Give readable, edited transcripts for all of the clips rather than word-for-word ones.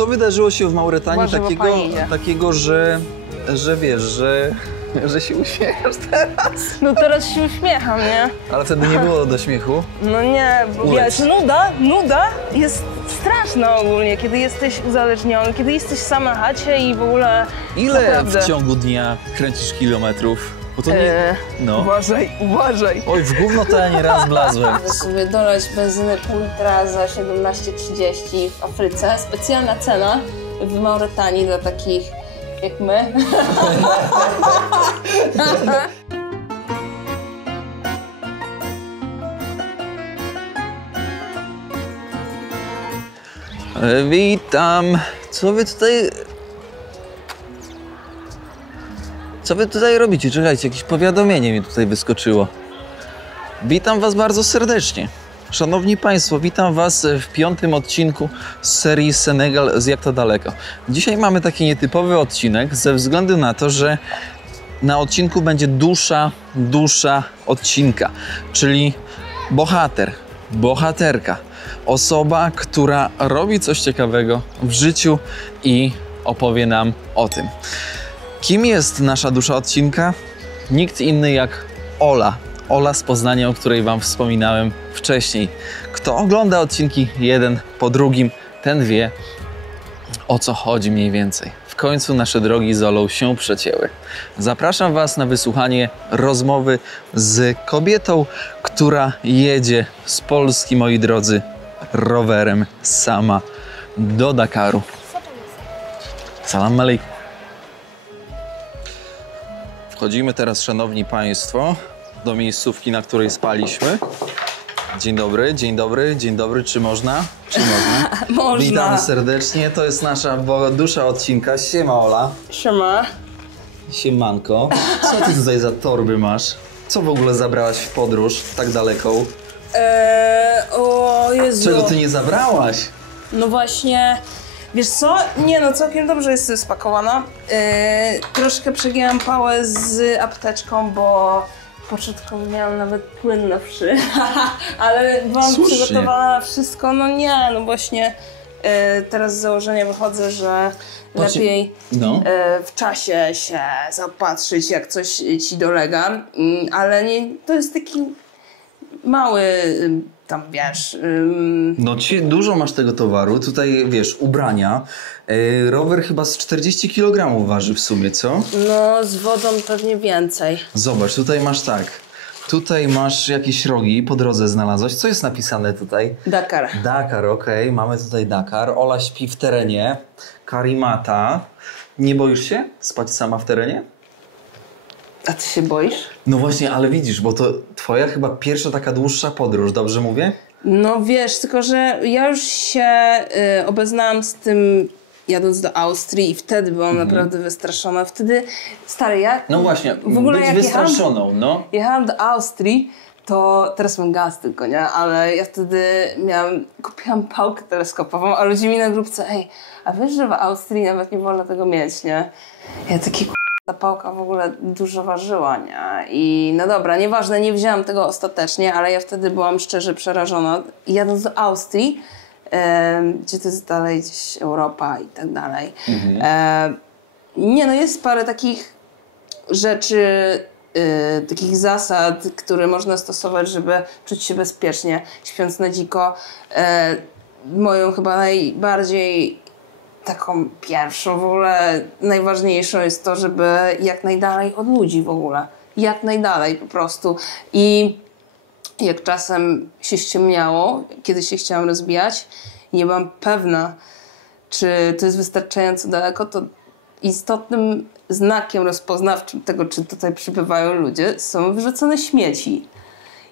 Co wydarzyło się w Mauretanii takiego, że wiesz, że się uśmiechasz teraz? No teraz się uśmiecham, nie? Ale wtedy nie było do śmiechu? No nie, bo wiesz, nuda jest straszna ogólnie, kiedy jesteś uzależniony, kiedy jesteś sam na chacie i w ogóle... Ile naprawdę... w ciągu dnia kręcisz kilometrów? Bo to nie... No. Uważaj. Oj, w gówno to ja nieraz blazłem. Chcę sobie dolać benzyny pół litra za 17,30 w Afryce. Specjalna cena w Mauretanii dla takich jak my. Witam. Co wy tutaj robicie? Czekajcie, jakieś powiadomienie mi tutaj wyskoczyło. Witam was bardzo serdecznie. Szanowni Państwo, witam was w 5. odcinku z serii Senegal z Jak to daleko. Dzisiaj mamy taki nietypowy odcinek ze względu na to, że na odcinku będzie dusza odcinka, czyli bohater, bohaterka, osoba, która robi coś ciekawego w życiu i opowie nam o tym. Kim jest nasza dusza odcinka? Nikt inny jak Ola. Ola z Poznania, o której wam wspominałem wcześniej. Kto ogląda odcinki jeden po drugim, ten wie, o co chodzi mniej więcej. W końcu nasze drogi z Olą się przecięły. Zapraszam was na wysłuchanie rozmowy z kobietą, która jedzie z Polski, moi drodzy, rowerem sama do Dakaru. Salam alejkum. Wchodzimy teraz, szanowni państwo, do miejscówki, na której spaliśmy. Dzień dobry, dzień dobry, dzień dobry. Czy można? Czy można? Można. Witam serdecznie. To jest nasza dusza odcinka. Siema, Ola. Siema. Siemanko. Co ty tutaj za torby masz? Co w ogóle zabrałaś w podróż tak daleką? O Jezu. Czego ty nie zabrałaś? No właśnie, wiesz co? Nie no, całkiem dobrze jest spakowana. Troszkę przegięłam pałę z apteczką, bo początkowo miałam nawet płyn na wszy, ale byłam przygotowana na wszystko. No nie, no właśnie teraz z założenia wychodzę, że lepiej w czasie się zaopatrzyć, jak coś ci dolega, ale nie, to jest taki mały tam, wiesz... No dużo masz tego towaru, tutaj wiesz, ubrania. Rower chyba z 40 kg waży w sumie, co? No, z wodą pewnie więcej. Zobacz, tutaj masz tak. Tutaj masz jakieś rogi, po drodze znalazłaś. Co jest napisane tutaj? Dakar. Dakar, okej. Mamy tutaj Dakar. Ola śpi w terenie. Karimata. Nie boisz się spać sama w terenie? A ty się boisz? No właśnie, ale widzisz, bo to twoja chyba pierwsza taka dłuższa podróż, dobrze mówię? No wiesz, tylko że ja już się obeznałam z tym jadąc do Austrii i wtedy byłam naprawdę wystraszona. Wtedy, stary, ja... No właśnie, w ogóle być wystraszoną, jechałam do Austrii, to teraz mam gaz tylko, nie? Ale ja wtedy kupiłam pałkę teleskopową, a ludzie mi na grupce, ej, a wiesz, że w Austrii nawet nie wolno tego mieć, nie? Ja taki ta pałka w ogóle dużo ważyła, nie? I no dobra, nieważne, nie wzięłam tego ostatecznie, ale ja wtedy byłam szczerze przerażona. I jadąc do Austrii, gdzie to jest dalej gdzieś Europa i tak dalej. Nie no, jest parę takich rzeczy, takich zasad, które można stosować, żeby czuć się bezpiecznie, śpiąc na dziko. Moją chyba najbardziej taką pierwszą, w ogóle najważniejszą jest to, żeby jak najdalej od ludzi w ogóle. Jak najdalej po prostu. I jak czasem się ściemniało, kiedy się chciałam rozbijać, nie byłam pewna, czy to jest wystarczająco daleko, to istotnym znakiem rozpoznawczym tego, czy tutaj przybywają ludzie, są wyrzucone śmieci.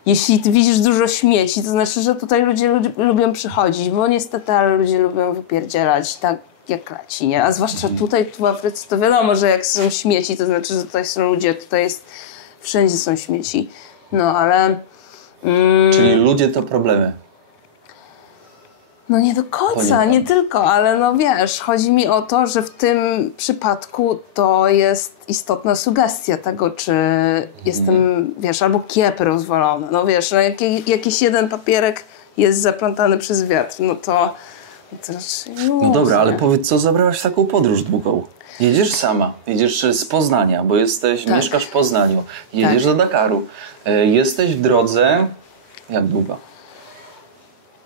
Jeśli ty widzisz dużo śmieci, to znaczy, że tutaj ludzie lubią przychodzić, bo niestety, ale ludzie lubią wypierdzielać tak jak leci, nie? A zwłaszcza tutaj w Afryce, to wiadomo, że jak są śmieci, to znaczy, że tutaj są ludzie, tutaj jest, wszędzie są śmieci. No, ale... Czyli ludzie to problemy. No nie do końca, nie tylko, ale no wiesz, chodzi mi o to, że w tym przypadku to jest istotna sugestia tego, czy jestem, wiesz, albo kiepy rozwalone. No wiesz, no jakiś jeden papierek jest zaplątany przez wiatr, no to To raczej No dobra, nie. ale powiedz, co zabrałaś w taką podróż długą? Jedziesz sama, jedziesz z Poznania, bo mieszkasz w Poznaniu, jedziesz do Dakaru, jesteś w drodze, jak długo?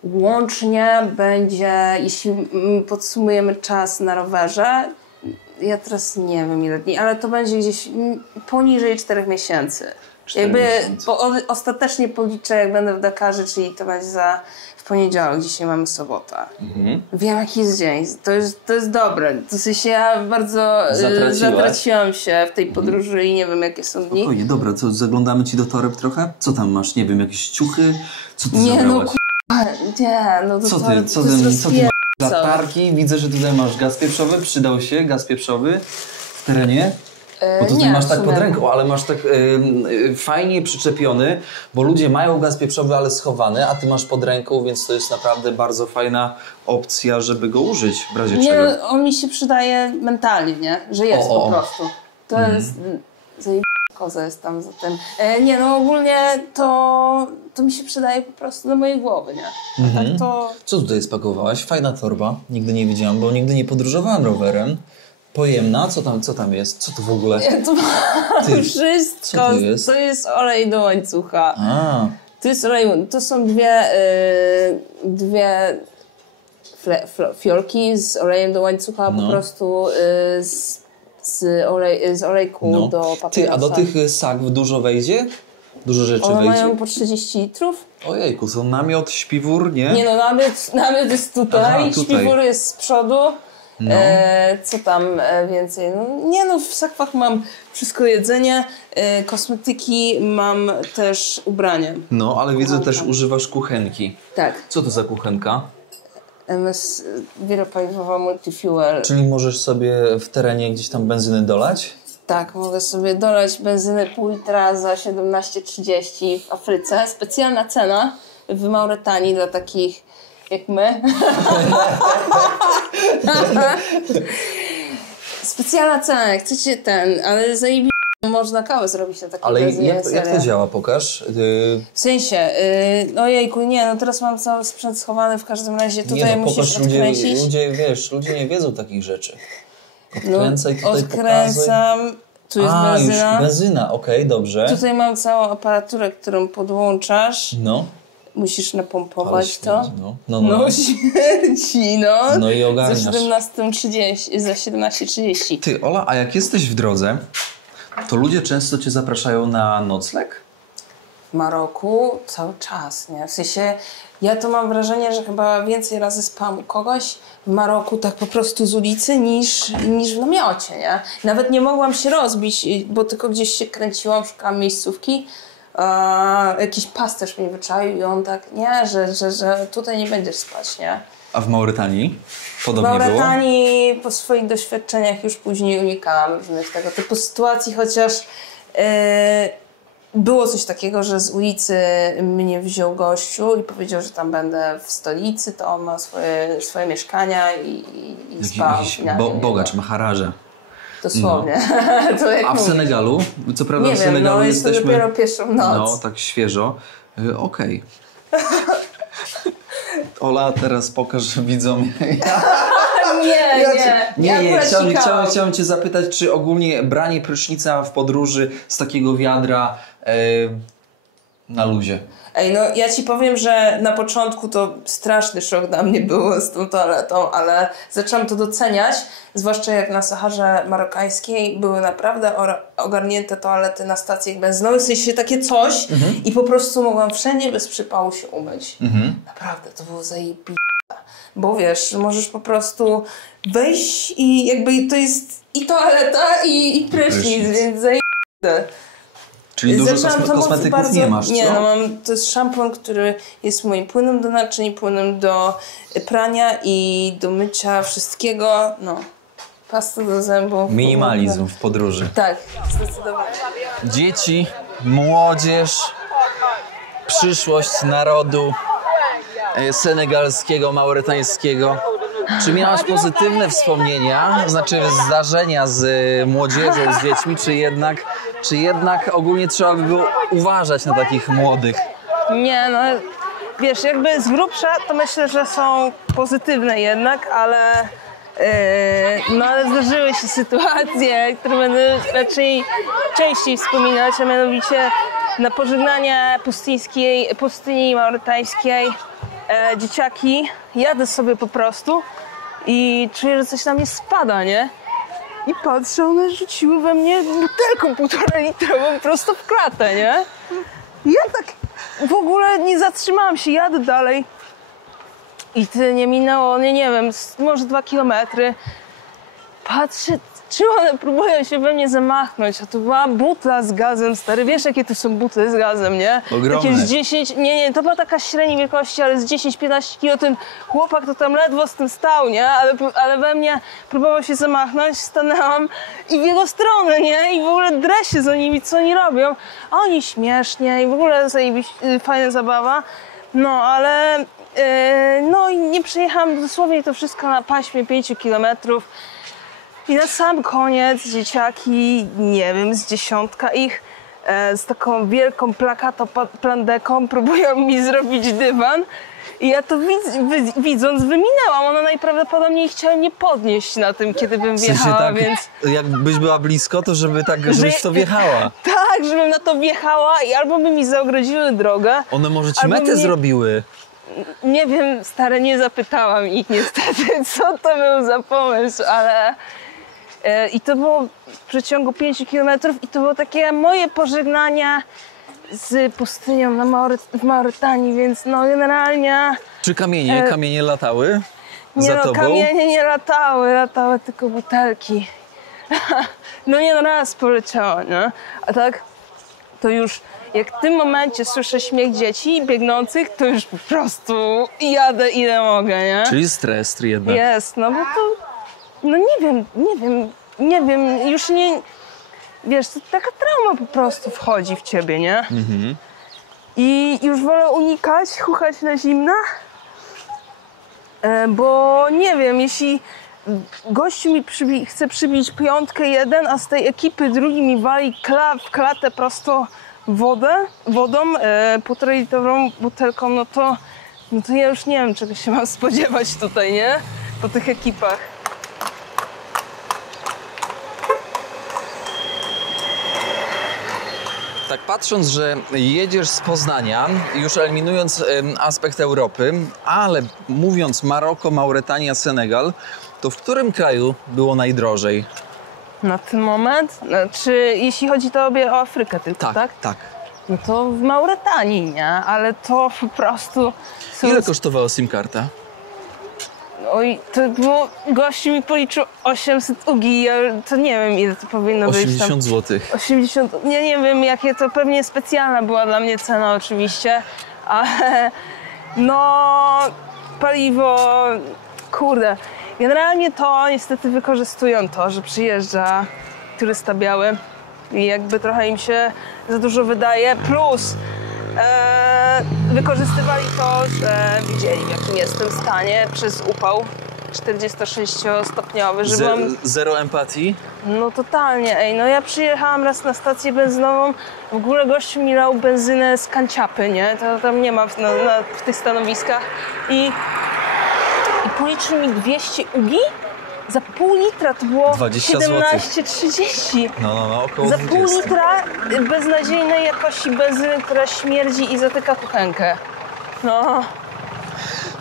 Łącznie będzie, jeśli podsumujemy czas na rowerze, ja teraz nie wiem ile dni, ale to będzie gdzieś poniżej 4 miesięcy. 4 miesiące. Bo ostatecznie policzę, jak będę w Dakarze, czyli to będzie w poniedziałek, dzisiaj mamy sobotę. Wiem, jaki jest dzień. To jest dobre. W sensie ja bardzo zatraciłam się w tej podróży i nie wiem, jakie są dni. Spokojnie, dobra, co, zaglądamy ci do toreb trochę? Co tam masz? Nie wiem, jakieś ciuchy? Co ty Nie, zabrałaś? Co Co ty masz? Latarki? Widzę, że tutaj masz gaz pieprzowy. Przydał się gaz pieprzowy w terenie? Bo tutaj masz tak pod ręką, ale masz tak fajnie przyczepiony, bo ludzie mają gaz pieprzowy, ale schowany, a ty masz pod ręką, więc to jest naprawdę bardzo fajna opcja, żeby go użyć w razie czego. Nie, on mi się przydaje mentalnie, nie? Że jest po prostu. To jest... Koza jest tam za tym. Nie, no ogólnie to mi się przydaje po prostu do mojej głowy, nie? Tak to... Co tutaj spakowałaś? Fajna torba. Nigdy nie widziałam, bo nigdy nie podróżowałam rowerem. Pojemna? Co tam jest? Co to w ogóle? To ma wszystko. Co to jest? To jest olej do łańcucha. A. To jest olej, to są dwie fiolki z olejem do łańcucha, po prostu z olejku do papierosa. Ty, a do tych saków dużo wejdzie? Dużo rzeczy One wejdzie? mają po 30 litrów. Ojejku, są namiot, śpiwór, nie? Nie no, namiot jest tutaj, Aha, tutaj. śpiwór jest z przodu. No. Co tam więcej? No, nie no, w sakwach mam wszystko jedzenie, kosmetyki, mam też ubranie. No, ale widzę, też używasz kuchenki. Tak. Co to za kuchenka? MS wielopaliwowa multifuel. Czyli możesz sobie w terenie gdzieś tam benzyny dolać? Tak, mogę sobie dolać benzyny pół litra za 17,30 w Afryce. Specjalna cena w Mauretanii dla takich jak my. Specjalna cena, jak chcecie ale zajebiście można kawę zrobić na takiej Ale benzynie. jak to działa? Pokaż. W sensie, ojejku, nie, no teraz mam cały sprzęt schowany, w każdym razie tutaj nie, no, musisz pokaż, odkręcić. ludzie nie wiedzą takich rzeczy. Odkręcaj tutaj, odkręcam, tu jest benzyna. Już benzyna, okej, dobrze. Tutaj mam całą aparaturę, którą podłączasz. No. Musisz Ale napompować to. śmierdzi, No śmierdzi, no. No i ogarniasz. Za 17:30. Ty, Ola, a jak jesteś w drodze, to ludzie często cię zapraszają na nocleg? W Maroku cały czas, nie? W sensie, ja to mam wrażenie, że chyba więcej razy spałam u kogoś w Maroku tak po prostu z ulicy niż w namiocie, nie? Nawet nie mogłam się rozbić, bo tylko gdzieś się kręciłam, szukałam miejscówki. Jakiś pasterz mnie wyczaił i on tak, nie, że tutaj nie będziesz spać, nie? A w Mauretanii W podobnie było? Mauretanii po swoich doświadczeniach już później unikałam różnych tego typu sytuacji, chociaż było coś takiego, że z ulicy mnie wziął gościu i powiedział, że tam będę w stolicy, to on ma swoje mieszkania i spał. Jakiś bogacz, maharaża. Dosłownie. To jak A w mówisz. Senegalu? Co prawda Nie w Senegalu wiem, jest to jesteśmy... dopiero pierwszą noc. No, tak świeżo. Okej. Ola, teraz pokaż widzom. Nie, Chciałem cię zapytać, czy ogólnie branie prysznica w podróży z takiego wiadra na luzie. Ej, no ja ci powiem, że na początku to straszny szok dla mnie było z tą toaletą, ale zaczęłam to doceniać, zwłaszcza jak na Saharze Marokańskiej były naprawdę ogarnięte toalety na stacjach benzynowych, w sensie takie coś i po prostu mogłam wszędzie bez przypału się umyć. Naprawdę, to było zajebiste. Bo wiesz, możesz po prostu wejść i jakby to jest i toaleta i prysznic, więc zajebiste. Czyli dużo kosmetyków nie masz, co? Nie, no to jest szampon, który jest moim płynem do naczyń, płynem do prania i do mycia wszystkiego. No, pasta do zębów. Minimalizm w podróży. Tak, zdecydowanie. Dzieci, młodzież, przyszłość narodu senegalskiego, mauretańskiego. Czy miałaś pozytywne wspomnienia, znaczy zdarzenia z młodzieżą, z dziećmi, czy jednak ogólnie trzeba by było uważać na takich młodych? Nie, no wiesz, jakby z grubsza to myślę, że są pozytywne jednak, ale no ale zdarzyły się sytuacje, które będę raczej częściej wspominać, a mianowicie na pożegnanie pustyni maurytańskiej dzieciaki, jadę sobie po prostu i czuję, że coś na mnie spada, nie? I patrzę, one rzuciły we mnie butelką 1,5 litrową prosto w klatę, nie? I ja tak w ogóle nie zatrzymałam się, jadę dalej. I nie minęło, nie wiem, może 2 kilometry. Patrzę, czy one próbują się we mnie zamachnąć, a to była butla z gazem, stary. Wiesz, jakie to są butle z gazem, nie? Ogromne. Jakieś 10, nie, to była taka średniej wielkości, ale z 10-15 kilo ten chłopak to tam ledwo z tym stał, nie? Ale we mnie próbował się zamachnąć, stanęłam i w jego stronę, nie? I w ogóle drę się za nimi, co oni robią. A oni śmiesznie i w ogóle fajna zabawa. No, ale no i nie przejechałam dosłownie to wszystko na paśmie 5 kilometrów. I na sam koniec dzieciaki, nie wiem, z 10 ich z taką wielką plandeką próbują mi zrobić dywan. I ja to widząc wyminęłam. Ona najprawdopodobniej chciała mnie podnieść na tym, kiedy bym wjechała, tak, więc... Jakbyś była blisko, to żebyś w to wjechała. Tak, żebym na to wjechała i albo by mi zaogrodziły drogę. One może ci metę zrobiły. Nie wiem, stare, nie zapytałam ich niestety, co to był za pomysł, ale... I to było w przeciągu 5 kilometrów i to było takie moje pożegnanie z pustynią w Maurytanii, więc no generalnie... Czy kamienie latały za tobą? Kamienie nie latały tylko butelki. No nie, no raz poleciało, nie? A tak, to już jak w tym momencie słyszę śmiech dzieci biegnących, to już po prostu jadę ile mogę, nie? Czyli stres jednak. Jest, no bo to... No nie wiem, już nie... Wiesz, to taka trauma po prostu wchodzi w ciebie, nie? Mhm. I już wolę unikać, chuchać na zimno, bo nie wiem, jeśli gościu mi chce przybić 5-1, a z tej ekipy drugi mi wali w klatę prosto wodą, 1,5-litrową butelką, no to ja już nie wiem, czego się mam spodziewać tutaj, nie? Po tych ekipach. Tak patrząc, że jedziesz z Poznania, już eliminując aspekt Europy, ale mówiąc Maroko, Mauretania, Senegal, to w którym kraju było najdrożej? Na ten moment? Czy jeśli chodzi tobie o Afrykę tylko, tak? Tak. No to w Mauretanii, nie? Ale to po prostu... Ile kosztowała SIM-karta? Oj, to było... Gościu mi policzył 800 UGI, ale to nie wiem, ile to powinno być. 80 zł. 80... Nie wiem, jakie to pewnie specjalna była dla mnie cena oczywiście, ale no... Paliwo... Kurde. Generalnie to niestety wykorzystują to, że przyjeżdża turysta biały i jakby trochę im się za dużo wydaje, plus wykorzystywali to, że widzieli, w jakim jestem stanie przez upał 46-stopniowy, że byłam... Zero empatii? No totalnie, no ja przyjechałam raz na stację benzynową, w ogóle gościu mi lał benzynę z kanciapy, nie? To tam nie ma w tych stanowiskach i policzył mi 200 UGI za pół litra, to było 17,30. No, około za 20. Pół litra beznadziejnej jakości benzyny, która śmierdzi i zatyka kuchenkę. No.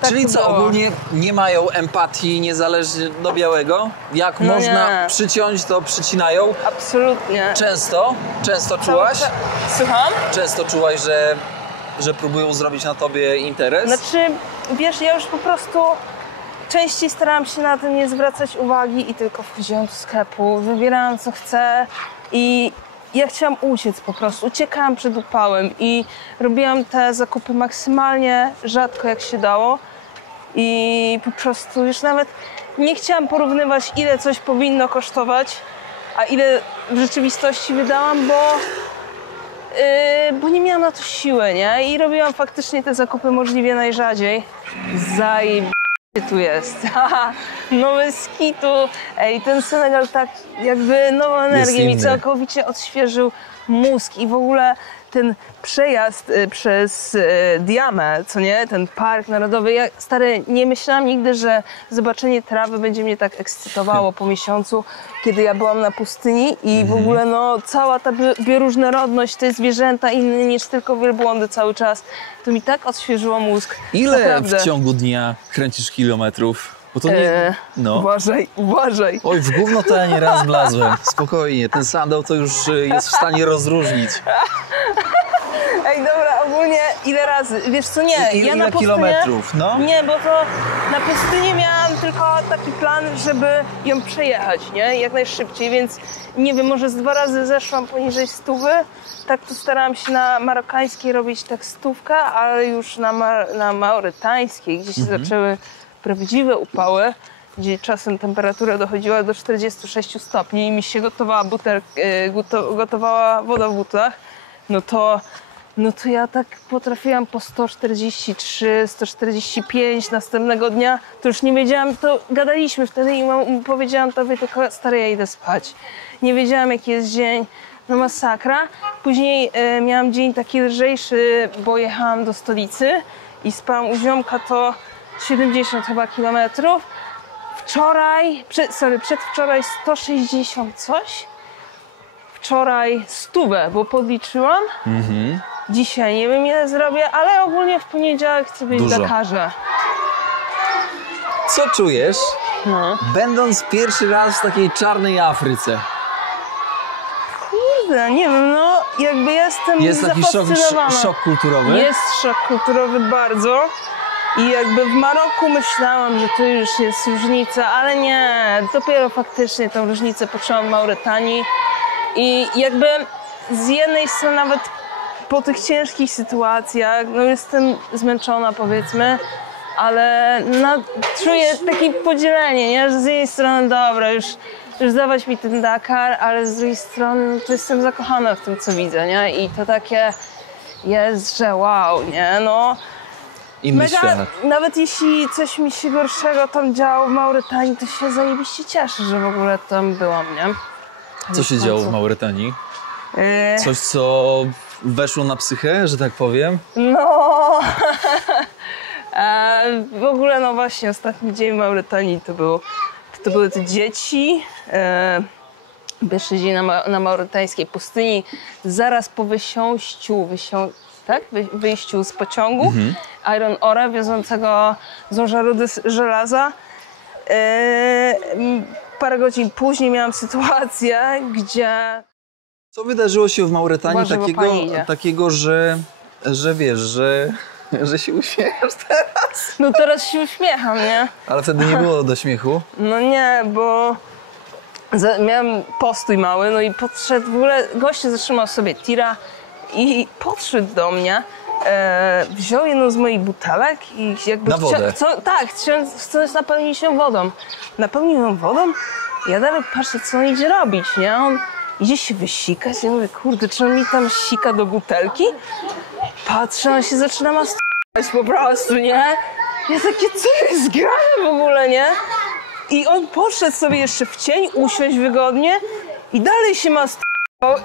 Tak. Czyli co, ogólnie nie mają empatii niezależnie do białego? Jak można przyciąć, to przycinają? Absolutnie. Często czułaś? Słucham? Często czułaś, że próbują zrobić na tobie interes? Znaczy, wiesz, ja już po prostu częściej starałam się na to nie zwracać uwagi i tylko wchodziłam do sklepu, wybierałam co chcę i ja chciałam uciec po prostu. Uciekałam przed upałem i robiłam te zakupy maksymalnie rzadko jak się dało i po prostu już nawet nie chciałam porównywać, ile coś powinno kosztować, a ile w rzeczywistości wydałam, bo nie miałam na to siły, nie? I robiłam faktycznie te zakupy możliwie najrzadziej. Tu jest. No bez kitu. Ej, ten Senegal tak jakby nową energię mi całkowicie odświeżył mózg i w ogóle ten przejazd przez Diamę, co nie, ten park narodowy, ja stary, nie myślałam nigdy, że zobaczenie trawy będzie mnie tak ekscytowało po miesiącu, kiedy ja byłam na pustyni i w ogóle no cała ta bioróżnorodność, te zwierzęta inne niż tylko wielbłądy cały czas, to mi tak odświeżyło mózg. Ile Naprawdę. w ciągu dnia kręcisz kilometrów? Bo to nie... No. Uważaj. Oj, w gówno to ja nie raz wlazłem. Spokojnie, ten sandał to już jest w stanie rozróżnić. Ej, dobra, ogólnie ile razy? Wiesz co, nie. Ile na pustynię, kilometrów, no? Nie, bo to na pustyni miałam tylko taki plan, żeby ją przejechać, nie? Jak najszybciej, więc nie wiem, może z 2 razy zeszłam poniżej 100. Tak to starałam się na marokańskiej robić tak 100, ale już na maurytańskiej, gdzie się zaczęły prawdziwe upały, gdzie czasem temperatura dochodziła do 46 stopni i mi się gotowała woda w butlach, no to ja tak potrafiłam po 143, 145 następnego dnia, to już nie wiedziałam, to gadaliśmy wtedy i powiedziałam tobie tylko, stary, ja idę spać. Nie wiedziałam, jaki jest dzień, no masakra. Później miałam dzień taki lżejszy, bo jechałam do stolicy i spałam u ziomka to 70 chyba kilometrów. Przedwczoraj 160 coś. Wczoraj 100, bo podliczyłam. Dzisiaj nie wiem ile zrobię, ale ogólnie w poniedziałek chcę być w Dakarze. Co czujesz, będąc pierwszy raz w takiej czarnej Afryce? Kurde, nie wiem, no jakby jestem Jest taki szok kulturowy? Jest szok kulturowy bardzo. I jakby w Maroku myślałam, że to już jest różnica, ale nie, dopiero faktycznie tę różnicę poczułam w Mauretanii. I jakby z jednej strony nawet po tych ciężkich sytuacjach, no jestem zmęczona powiedzmy, ale czuję takie podzielenie, nie? Że z jednej strony dobra, już dawać mi ten Dakar, ale z drugiej strony no, to jestem zakochana w tym, co widzę, nie? I to takie jest, że wow, nie? No. Inny świat. Nawet jeśli coś mi się gorszego tam działo w Mauretanii, to się zajebiście cieszę, że w ogóle tam byłam, nie? Co się działo w Mauretanii? Coś, co weszło na psychę, że tak powiem? No! W ogóle, no właśnie, ostatni dzień w Mauretanii to były te dzieci. Pierwszy dzień na mauretańskiej pustyni, zaraz po wyjściu z pociągu Iron Ore wiozącego złoża rudy żelaza. Parę godzin później miałam sytuację, gdzie... Co wydarzyło się w Mauretanii takiego, że wiesz, że się uśmiechasz teraz? No teraz się uśmiecham, nie? Ale wtedy nie było do śmiechu? No nie, bo miałem postój mały, no i podszedł, w ogóle gościu zatrzymał sobie tira i podszedł do mnie, wziął jedną z moich butelek i jakby... Na wodę? Chcąc napełnić ją wodą. Napełnił ją wodą i ja dalej patrzę, co on idzie robić, nie? On idzie się wysikać, ja mówię, kurde, czy on mi tam sika do butelki? Patrzę, on się zaczyna masturbować po prostu, nie? Ja takie, co jest grane w ogóle, nie? I on poszedł sobie jeszcze w cień, usiąść wygodnie i dalej się masturbował.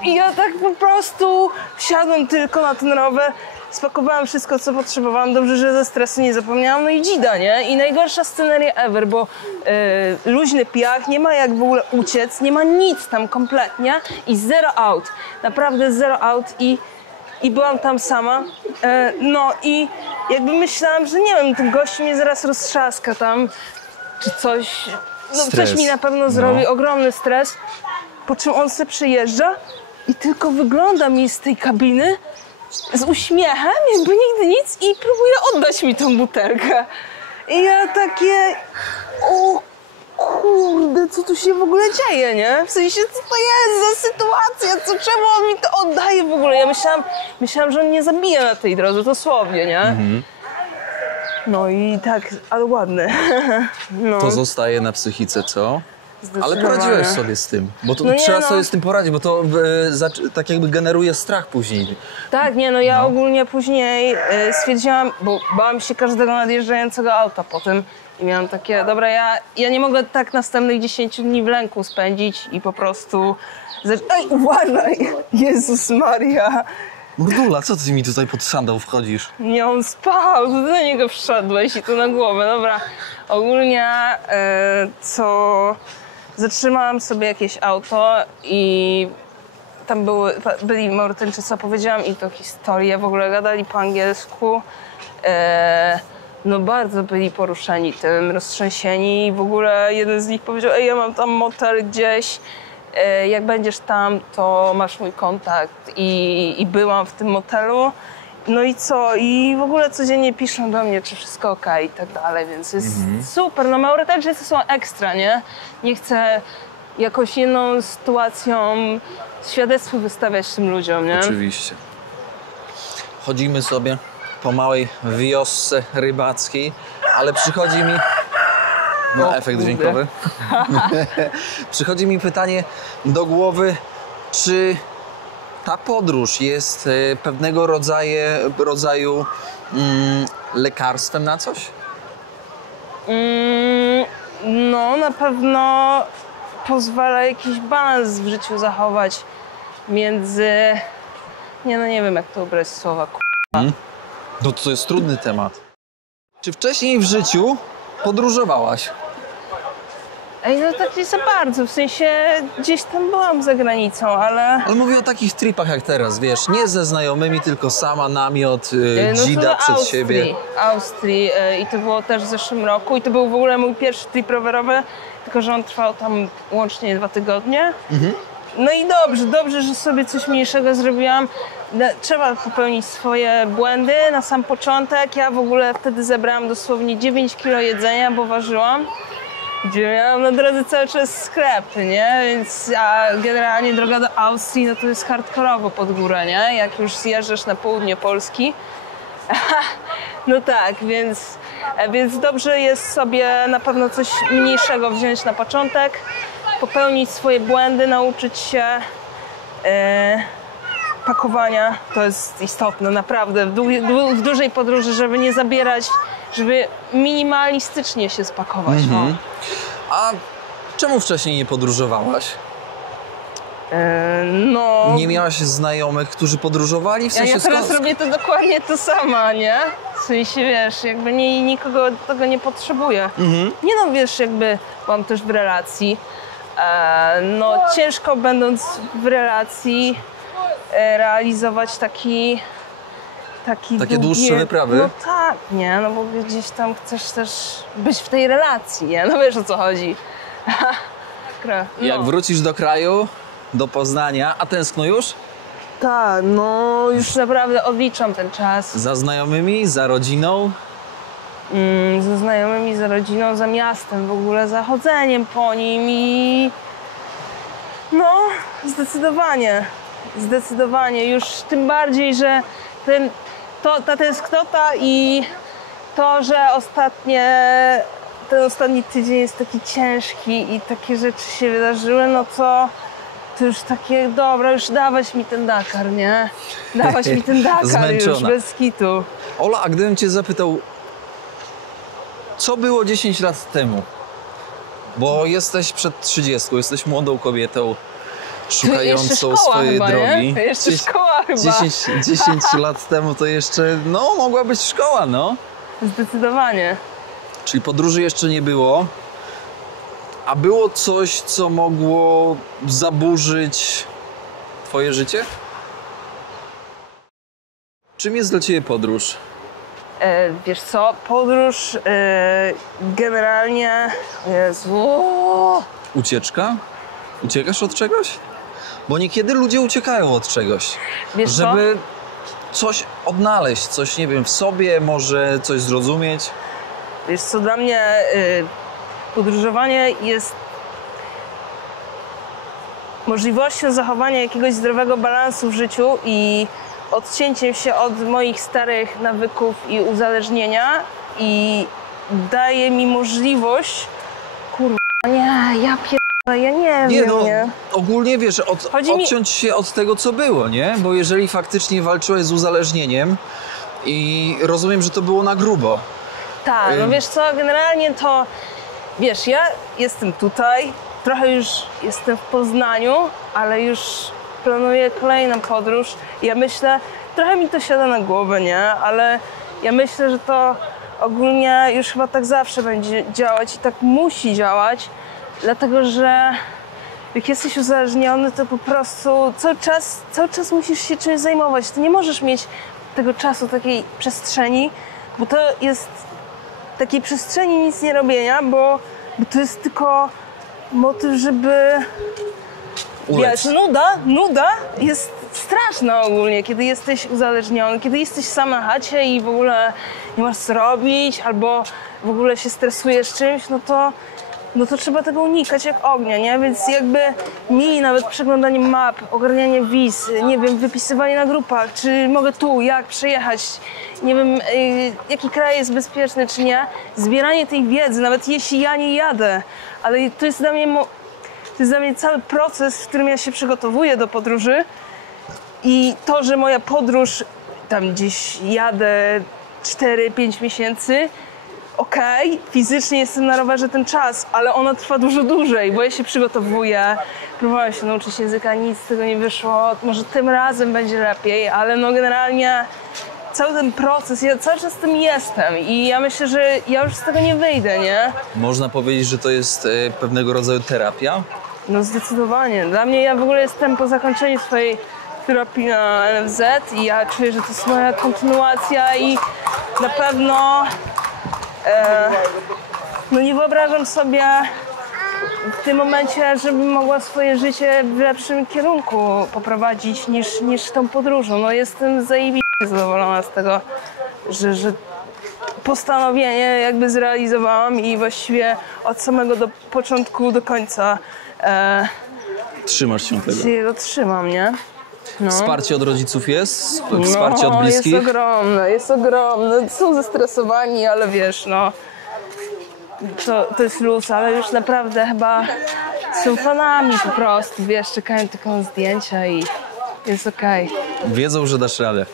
I ja tak po prostu wsiadłem tylko na ten rower, spakowałam wszystko, co potrzebowałam. Dobrze, że ze stresu nie zapomniałam. No i dzida, nie? I najgorsza sceneria ever, bo luźny piach, nie ma jak w ogóle uciec, nie ma nic tam kompletnie i zero out. Naprawdę zero out i byłam tam sama. No i jakby myślałam, że nie wiem, ten gość mnie zaraz roztrzaska tam, czy coś. No coś mi na pewno zrobi, ogromny stres. Po czym on se przyjeżdża i tylko wygląda mi z tej kabiny z uśmiechem, jakby nigdy nic i próbuje oddać mi tą butelkę. I ja takie, o kurde, co tu się w ogóle dzieje, nie? W sensie, co to jest za sytuacja, czemu on mi to oddaje w ogóle? Ja myślałam, że on mnie zabije na tej drodze, dosłownie, nie? No i tak, ale ładne. No. To zostaje na psychice, co? Ale Zdecydowanie. poradziłeś sobie z tym, bo to No nie, trzeba no. sobie z tym poradzić, bo to tak jakby generuje strach później. Tak, nie, no ja ogólnie później stwierdziłam, bo bałam się każdego nadjeżdżającego auta potem i miałam takie, dobra, ja nie mogę tak następnych 10 dni w lęku spędzić i po prostu... Ej, uważaj! Jezus Maria! Mordula, co ty mi tutaj pod sandał wchodzisz? Nie, on spał, ty do niego wszedłeś i to na głowę. Dobra, ogólnie zatrzymałam sobie jakieś auto i tam byli Maurytańczycy, opowiedziałam im tą historię, w ogóle gadali po angielsku. No bardzo byli poruszeni tym, roztrzęsieni i w ogóle jeden z nich powiedział: ej, ja mam tam motel gdzieś, jak będziesz tam, to masz mój kontakt i byłam w tym motelu. No i co? I w ogóle codziennie piszą do mnie, czy wszystko okej i tak dalej, więc jest super. No Maurytańczycy są ekstra, nie? Nie chcę jakąś inną sytuacją świadectwo wystawiać tym ludziom, nie? Oczywiście. Chodzimy sobie po małej wiosce rybackiej, ale przychodzi mi... No, efekt dźwiękowy. Przychodzi mi pytanie do głowy, czy ta podróż jest pewnego rodzaju lekarstwem na coś? No, na pewno pozwala jakiś balans w życiu zachować między... Nie wiem, jak to ubrać słowa, No to jest trudny temat. Czy wcześniej w życiu podróżowałaś? Ej, no tak nie za bardzo, w sensie gdzieś tam byłam za granicą, ale... Ale mówię o takich tripach jak teraz, wiesz, nie ze znajomymi, tylko sama, namiot, No to dzida do przed Austrii, siebie. Austrii i to było też w zeszłym roku i to był w ogóle mój pierwszy trip rowerowy, tylko że on trwał tam łącznie 2 tygodnie. No i dobrze, że sobie coś mniejszego zrobiłam. Trzeba popełnić swoje błędy na sam początek. Ja w ogóle wtedy zebrałam dosłownie 9 kilo jedzenia, bo ważyłam. Gdzie miałam na drodze cały czas sklepy, nie? Więc generalnie droga do Austrii, no to jest hardkorowo pod górę, nie? Jak już zjeżdżasz na południe Polski. No tak, więc dobrze jest sobie na pewno coś mniejszego wziąć na początek, popełnić swoje błędy, nauczyć się pakowania. To jest istotne, naprawdę. W dużej podróży, żeby nie zabierać, żeby minimalistycznie się spakować. A czemu wcześniej nie podróżowałaś? No... Nie miałaś znajomych, którzy podróżowali? W sensie Ja teraz robię to dokładnie to samo, nie? W sensie, wiesz, jakby nikogo tego nie potrzebuję. Nie no, wiesz, jakby byłam też w relacji. No ciężko będąc w relacji realizować takie dłuższe wyprawy? No tak, nie? No bo gdzieś tam chcesz też być w tej relacji, nie? No wiesz, o co chodzi. Jak wrócisz do kraju, do Poznania, a tęskno już? Tak, no już naprawdę odliczam ten czas. Za znajomymi, za rodziną? Ze znajomymi, za rodziną, za miastem w ogóle, za chodzeniem po nim i... No, zdecydowanie. Już tym bardziej, że ta tęsknota i to, że ten ostatni tydzień jest taki ciężki i takie rzeczy się wydarzyły, no to już takie, dobra, już dawać mi ten Dakar, nie? Dawać mi ten Dakar już, bez kitu. Ola, a gdybym cię zapytał, co było 10 lat temu? Bo jesteś przed 30, jesteś młodą kobietą, szukającą swojej chyba, drogi. Nie? Jeszcze szkoła chyba. 10 lat temu to jeszcze, no, mogła być szkoła, no. Zdecydowanie. Czyli podróży jeszcze nie było, a było coś, co mogło zaburzyć twoje życie? Czym jest dla ciebie podróż? Wiesz co, podróż generalnie... Jezu... Ucieczka? Uciekasz od czegoś? Bo niekiedy ludzie uciekają od czegoś, Wiesz żeby coś odnaleźć, coś, nie wiem, w sobie, może coś zrozumieć. Wiesz co, dla mnie podróżowanie jest możliwością zachowania jakiegoś zdrowego balansu w życiu i odcięciem się od moich starych nawyków i uzależnienia i daje mi możliwość... Kurwa, nie, ja nie wiem, nie. Ogólnie wiesz, odciąć się od tego, co było, nie? Bo jeżeli faktycznie walczyłeś z uzależnieniem i rozumiem, że to było na grubo. Tak, no wiesz co, generalnie to, wiesz, ja jestem tutaj, trochę już jestem w Poznaniu, ale już planuję kolejną podróż. Ja myślę, trochę mi to siada na głowę, nie? Ale ja myślę, że to ogólnie już chyba tak zawsze będzie działać i tak musi działać, dlatego że jak jesteś uzależniony, to po prostu cały czas musisz się czymś zajmować. Ty nie możesz mieć tego czasu, takiej przestrzeni, bo to jest takiej przestrzeni nic nie robienia, bo to jest tylko motyw, żeby... Wiesz, nuda jest straszna ogólnie, kiedy jesteś uzależniony, kiedy jesteś sam na chacie i w ogóle nie masz co robić, albo w ogóle się stresujesz czymś, no to trzeba tego unikać jak ognia, nie? Więc jakby mi nawet przeglądanie map, ogarnianie wiz, nie wiem, wypisywanie na grupach, czy mogę tu, jak przejechać, nie wiem, jaki kraj jest bezpieczny, czy nie, zbieranie tej wiedzy, nawet jeśli ja nie jadę, ale to jest dla mnie cały proces, w którym ja się przygotowuję do podróży i to, że moja podróż, tam gdzieś jadę 4-5 miesięcy, okej, fizycznie jestem na rowerze ten czas, ale ona trwa dużo dłużej, bo ja się przygotowuję, próbowałam się nauczyć języka, nic z tego nie wyszło, może tym razem będzie lepiej, ale no generalnie cały ten proces, ja cały czas z tym jestem i ja myślę, że ja już z tego nie wyjdę, nie? Można powiedzieć, że to jest pewnego rodzaju terapia? No zdecydowanie. Dla mnie ja w ogóle jestem po zakończeniu swojej terapii na NFZ i ja czuję, że to jest moja kontynuacja i na pewno no nie wyobrażam sobie w tym momencie, żebym mogła swoje życie w lepszym kierunku poprowadzić niż tą podróżą. No jestem zajebiście zadowolona z tego, że postanowienie jakby zrealizowałam i właściwie od samego do początku do końca Trzymasz się tego. się go trzymam, nie? No. Wsparcie od rodziców jest? Wsparcie od bliskich? Jest ogromne. Są zestresowani, ale wiesz, no to jest luz, ale już naprawdę chyba są fanami po prostu, wiesz, czekają tylko na zdjęcia i jest okej. Wiedzą, że dasz radę.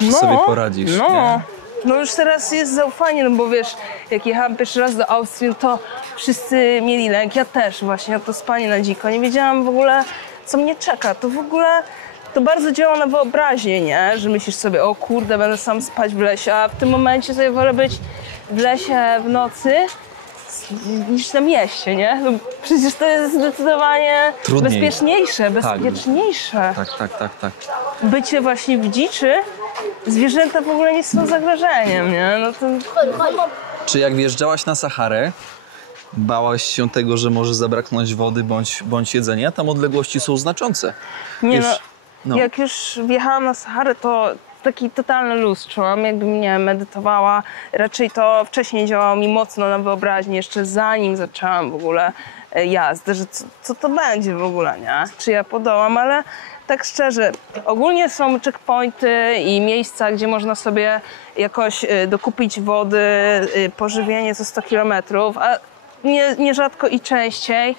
Że sobie poradzisz, nie? No już teraz jest zaufanie, no bo wiesz, jak jechałam pierwszy raz do Austrii, to wszyscy mieli lęk, ja też właśnie, o to spanie na dziko. Nie wiedziałam w ogóle, co mnie czeka. To w ogóle, to bardzo działa na wyobraźnię, nie? Że myślisz sobie, o kurde, będę sam spać w lesie, a w tym momencie sobie wolę być w lesie w nocy niż na mieście, nie? No przecież to jest zdecydowanie trudniej. Bezpieczniejsze. Tak. Bycie właśnie w dziczy, zwierzęta w ogóle nie są zagrożeniem, nie? No to... Czy jak wjeżdżałaś na Saharę, bałaś się tego, że może zabraknąć wody bądź jedzenia? Tam odległości są znaczące. Nie Wiesz, no, jak już wjechałam na Saharę, to taki totalny luz czułam, jakbym, nie medytowała. Raczej to wcześniej działało mi mocno na wyobraźnię, jeszcze zanim zaczęłam w ogóle jazdę, że co to będzie w ogóle, nie? Czy ja podołam, ale tak szczerze, ogólnie są checkpointy i miejsca, gdzie można sobie jakoś dokupić wody, pożywienie co 100 kilometrów, a nierzadko i częściej.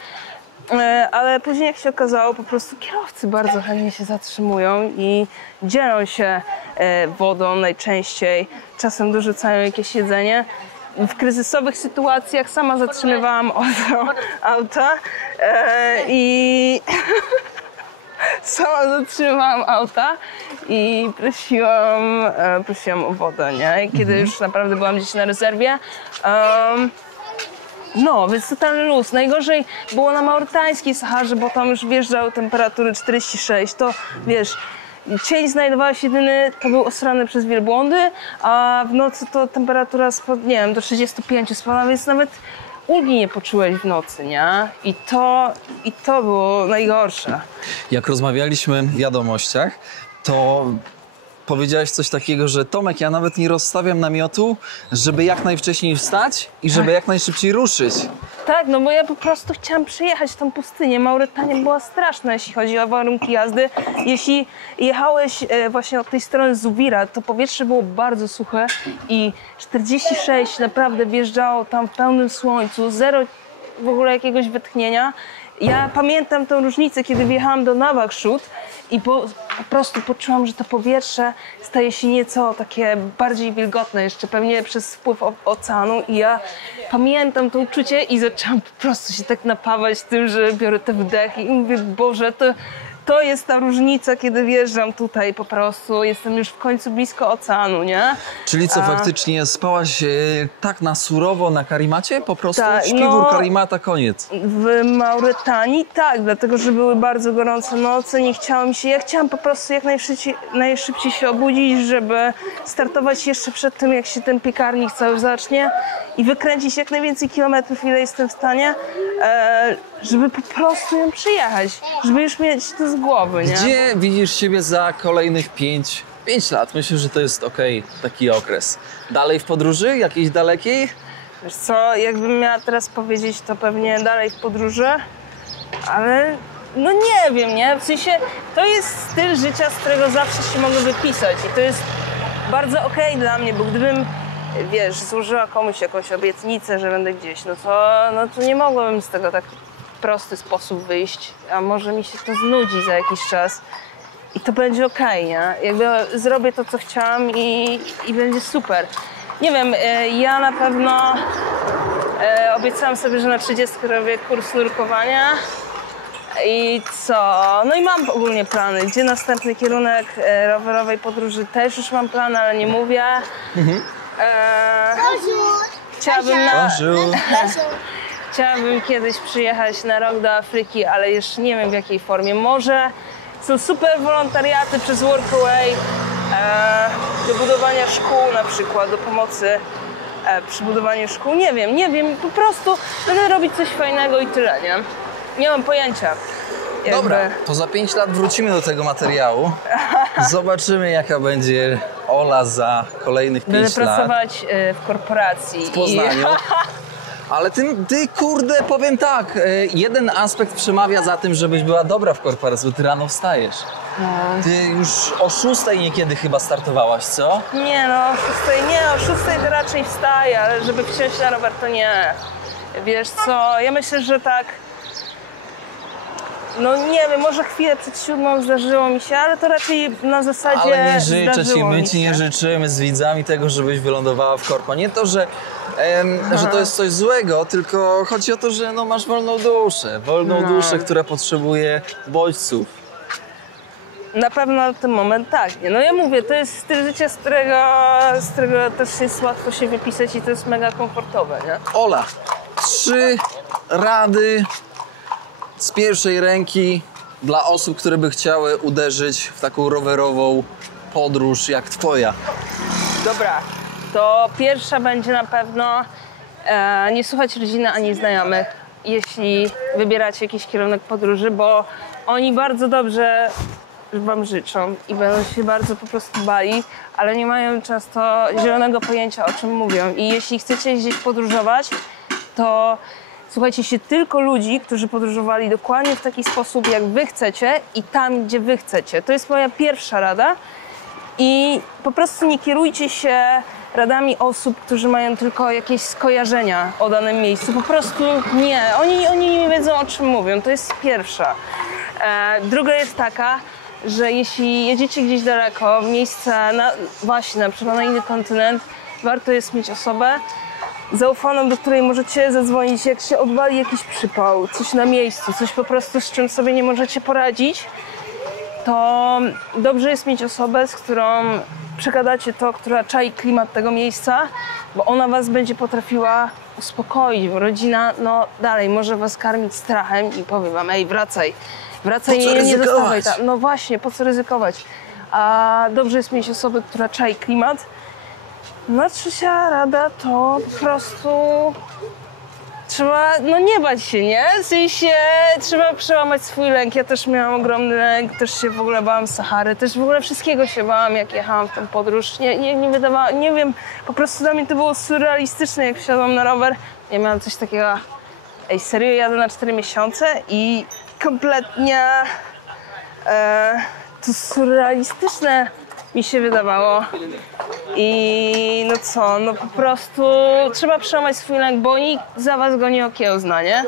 Ale później, jak się okazało, po prostu kierowcy bardzo chętnie się zatrzymują i dzielą się wodą najczęściej. Czasem dorzucają jakieś jedzenie. W kryzysowych sytuacjach sama zatrzymywałam auta i sama zatrzymywałam auta i prosiłam o wodę, nie? Kiedy już naprawdę byłam gdzieś na rezerwie. No, więc totalny luz. Najgorzej było na maurytańskiej Saharze, bo tam już wjeżdżały temperatury 46. To wiesz, cień znajdowała się jedyny, to był osrany przez wielbłądy, a w nocy to temperatura spadła, nie wiem, do 65 spadła, więc nawet ulgi nie poczułeś w nocy, nie? I to było najgorsze. Jak rozmawialiśmy w wiadomościach, to powiedziałeś coś takiego, że Tomek, ja nawet nie rozstawiam namiotu, żeby jak najwcześniej wstać i żeby jak najszybciej ruszyć. Tak, no bo ja po prostu chciałam przejechać tą pustynię. Mauretania była straszna, jeśli chodzi o warunki jazdy. Jeśli jechałeś właśnie od tej strony Zubira, to powietrze było bardzo suche i 46 naprawdę wjeżdżało tam w pełnym słońcu, zero w ogóle jakiegoś wytchnienia. Ja pamiętam tę różnicę, kiedy wjechałam do Nawakrzut i po prostu poczułam, że to powietrze staje się nieco takie bardziej wilgotne, jeszcze pewnie przez wpływ oceanu i ja pamiętam to uczucie i zaczęłam po prostu się tak napawać tym, że biorę te wdechy i mówię, Boże, to jest ta różnica, kiedy wjeżdżam tutaj po prostu. Jestem już w końcu blisko oceanu, nie? Czyli co, faktycznie spałaś tak na surowo na karimacie? Po prostu Tak, śpiwór, karimata, koniec. W Mauretanii tak, dlatego że były bardzo gorące noce, nie chciało mi się, ja chciałam po prostu jak najszybciej się obudzić, żeby startować jeszcze przed tym, jak się ten piekarnik cały zacznie i wykręcić jak najwięcej kilometrów, ile jestem w stanie, żeby po prostu ją przyjechać, żeby już mieć to z głowy, nie? Gdzie widzisz siebie za kolejnych 5 lat? Myślę, że to jest okej, taki okres. Dalej w podróży? Jakiejś dalekiej? Wiesz co, jakbym miała teraz powiedzieć, to pewnie dalej w podróży, ale no nie wiem, nie? W sensie to jest styl życia, z którego zawsze się mogę wypisać i to jest bardzo okej dla mnie, bo gdybym, wiesz, złożyła komuś jakąś obietnicę, że będę gdzieś, no to nie mogłabym z tego tak w prosty sposób wyjść, a może mi się to znudzi za jakiś czas i to będzie okej, nie? Jakby zrobię to, co chciałam i będzie super. Nie wiem, ja na pewno obiecałam sobie, że na 30 robię kurs nurkowania i co? No i mam ogólnie plany. Gdzie następny kierunek rowerowej podróży też już mam plany, ale nie mówię. Chciałabym kiedyś przyjechać na rok do Afryki, ale jeszcze nie wiem w jakiej formie. Może są super wolontariaty przez Workaway do budowania szkół na przykład, do pomocy przy budowaniu szkół. Nie wiem, po prostu będę robić coś fajnego i tyle, nie? Nie mam pojęcia. Dobra, to za 5 lat wrócimy do tego materiału. Zobaczymy, jaka będzie Ola za kolejnych 5 lat. Będę pracować w korporacji. W Poznaniu. Ale ty, kurde, powiem tak, jeden aspekt przemawia za tym, żebyś była dobra w korporacji, bo ty rano wstajesz. Ty już o 6 niekiedy chyba startowałaś, co? Nie no, o 6 to raczej wstaję, ale żeby wsiąść na rower to nie. Wiesz co, ja myślę, że tak, no nie wiem, może chwilę przed 7 zdarzyło mi się, ale to raczej na zasadzie ale nie życzę ci, my mi ci się. nie życzymy z widzami tego, żebyś wylądowała w korpo. Nie to, że to jest coś złego, tylko chodzi o to, że no, masz wolną duszę, która potrzebuje bodźców. Na pewno na ten moment tak. No ja mówię, to jest styl życia, z którego też jest łatwo się wypisać i to jest mega komfortowe, nie? Ola, 3 rady z pierwszej ręki dla osób, które by chciały uderzyć w taką rowerową podróż jak twoja. Dobra, to pierwsza będzie na pewno nie słuchać rodziny ani znajomych, jeśli wybieracie jakiś kierunek podróży, bo oni bardzo dobrze wam życzą i będą się bardzo po prostu bali, ale nie mają często zielonego pojęcia, o czym mówią. I jeśli chcecie gdzieś podróżować, to słuchajcie się tylko ludzi, którzy podróżowali dokładnie w taki sposób, jak wy chcecie i tam, gdzie wy chcecie. To jest moja pierwsza rada. I po prostu nie kierujcie się radami osób, którzy mają tylko jakieś skojarzenia o danym miejscu. Po prostu nie. Oni nie wiedzą, o czym mówią. To jest pierwsza. Druga jest taka, że jeśli jedziecie gdzieś daleko, w miejsce, właśnie na przykład na inny kontynent, warto jest mieć osobę zaufaną, do której możecie zadzwonić, jak się odwali jakiś przypał, coś na miejscu, coś po prostu, z czym sobie nie możecie poradzić, to dobrze jest mieć osobę, z którą przegadacie to, która czai klimat tego miejsca, bo ona was będzie potrafiła uspokoić, bo rodzina, no dalej, może was karmić strachem i powie wam, ej, wracaj, nie zostawaj tam. No właśnie, po co ryzykować? A dobrze jest mieć osobę, która czai klimat. No trzecia rada to po prostu trzeba, no nie bać się, nie? W sensie trzeba przełamać swój lęk. Ja też miałam ogromny lęk, też się w ogóle bałam Sahary, też w ogóle wszystkiego się bałam, jak jechałam w tę podróż. Nie wiem, po prostu dla mnie to było surrealistyczne, jak wsiadłam na rower. Ja miałam coś takiego, ej, serio, jadę na 4 miesiące i kompletnie to surrealistyczne mi się wydawało. I no co, no po prostu trzeba przełamać swój lęk, bo nikt za was go nie okiełzna, nie?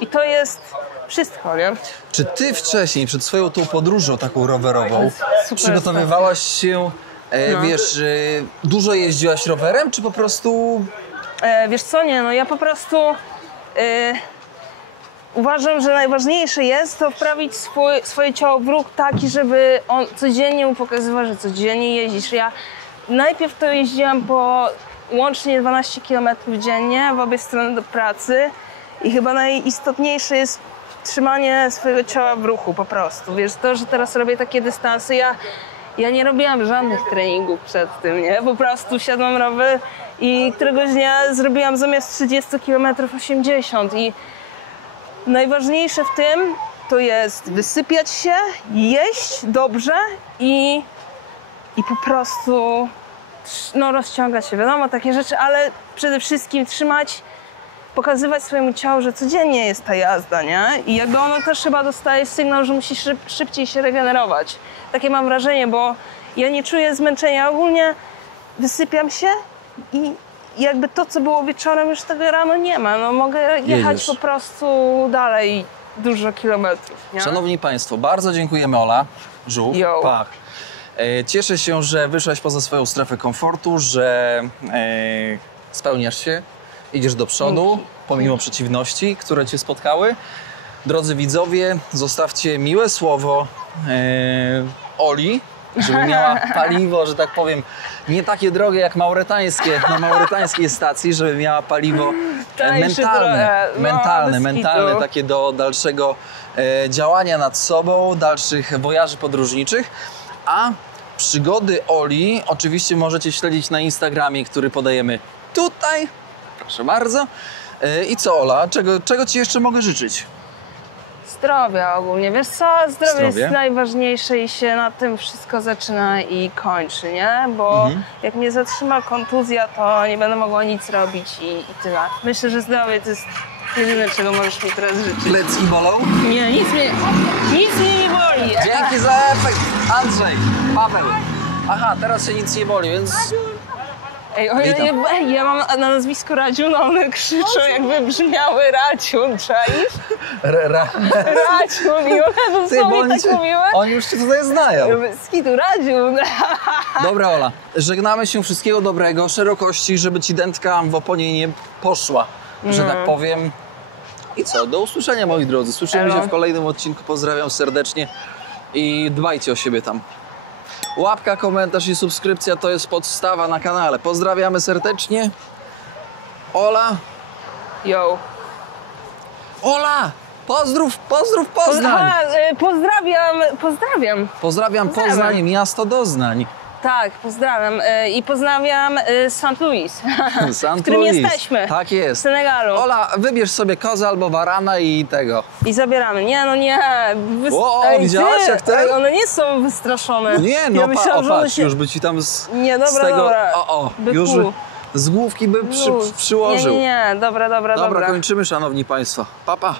I to jest wszystko, nie? Czy ty wcześniej, przed swoją tą podróżą taką rowerową, Super przygotowywałaś się, wiesz, dużo jeździłaś rowerem, czy po prostu... Wiesz co, nie, no ja po prostu uważam, że najważniejsze jest to wprawić swoje ciało w ruch taki, żeby on codziennie mu pokazywał, że codziennie jeździsz. Ja najpierw to jeździłam po łącznie 12 km dziennie w obie strony do pracy i chyba najistotniejsze jest trzymanie swojego ciała w ruchu po prostu. Wiesz, to, że teraz robię takie dystanse, ja nie robiłam żadnych treningów przed tym, nie? Po prostu siadłam rower i któregoś dnia zrobiłam zamiast 30 km 80 i najważniejsze w tym to jest wysypiać się, jeść dobrze i po prostu rozciągać się, wiadomo, takie rzeczy, ale przede wszystkim pokazywać swojemu ciału, że codziennie jest ta jazda, nie? I jakby ono też chyba dostaje sygnał, że musi szybciej się regenerować. Takie mam wrażenie, bo ja nie czuję zmęczenia. Ogólnie wysypiam się i jakby to, co było wieczorem, już tego rano nie ma. No mogę jechać Jedziesz. po prostu dalej dużo kilometrów, nie? Szanowni Państwo, bardzo dziękujemy, Ola. Żółw, Yo. pach. Cieszę się, że wyszłaś poza swoją strefę komfortu, że spełniasz się, idziesz do przodu, Dzięki. pomimo przeciwności, które Cię spotkały. Drodzy widzowie, zostawcie miłe słowo Oli, żeby miała paliwo, że tak powiem, nie takie drogie jak maurytańskie, na maurytańskiej stacji, żeby miała paliwo Tańsze trochę, no, bez mentalne, kitu. takie do dalszego działania nad sobą, dalszych wojaży podróżniczych. A przygody Oli oczywiście możecie śledzić na Instagramie, który podajemy tutaj. Proszę bardzo. I co, Ola? Czego Ci jeszcze mogę życzyć? Zdrowia ogólnie. Wiesz co? Zdrowie Zdrowie. jest najważniejsze i się na tym wszystko zaczyna i kończy, nie? Bo jak mnie zatrzyma kontuzja, to nie będę mogła nic robić i tyle. Myślę, że zdrowie to jest jedyne, czego możesz mi teraz życzyć. Plecki bolą? Nie, nic mnie nie boli. Dzięki za efekt, Andrzej, Paweł. Aha, teraz się nic nie boli, więc Witam. Ja mam na nazwisko Radziun, a one krzyczą, jakby brzmiały Radziun, czaisz? Radziun i one dosłownie tak mówiły. Oni już Cię tutaj znają. Skitu, Radziun. Dobra, Ola, żegnamy się, wszystkiego dobrego, szerokości, żeby Ci dętka w oponie nie poszła, że tak powiem. I co, do usłyszenia, moi drodzy. Słyszymy się w kolejnym odcinku. Pozdrawiam serdecznie i dbajcie o siebie tam. Łapka, komentarz i subskrypcja to jest podstawa na kanale. Pozdrawiamy serdecznie. Ola. Yo. Ola! Pozdrów Poznań! Pozdrawiam. Pozdrawiam Poznań, miasto doznań. Tak, pozdrawiam. I pozdrawiam St. Louis, St. w którym Louis. jesteśmy. Tak W jest. Senegalu. Ola, wybierz sobie kozę albo barana i tego. I zabieramy. Nie, no nie. O, widziałaś, jak te? One nie są wystraszone. Nie, no ja myślałam, że one patrz, się... już by ci tam z Nie, dobra, tego... dobra. Już Byku. z główki by Luz. przyłożył. Nie, dobra. Dobra, kończymy, szanowni państwo. Pa, pa.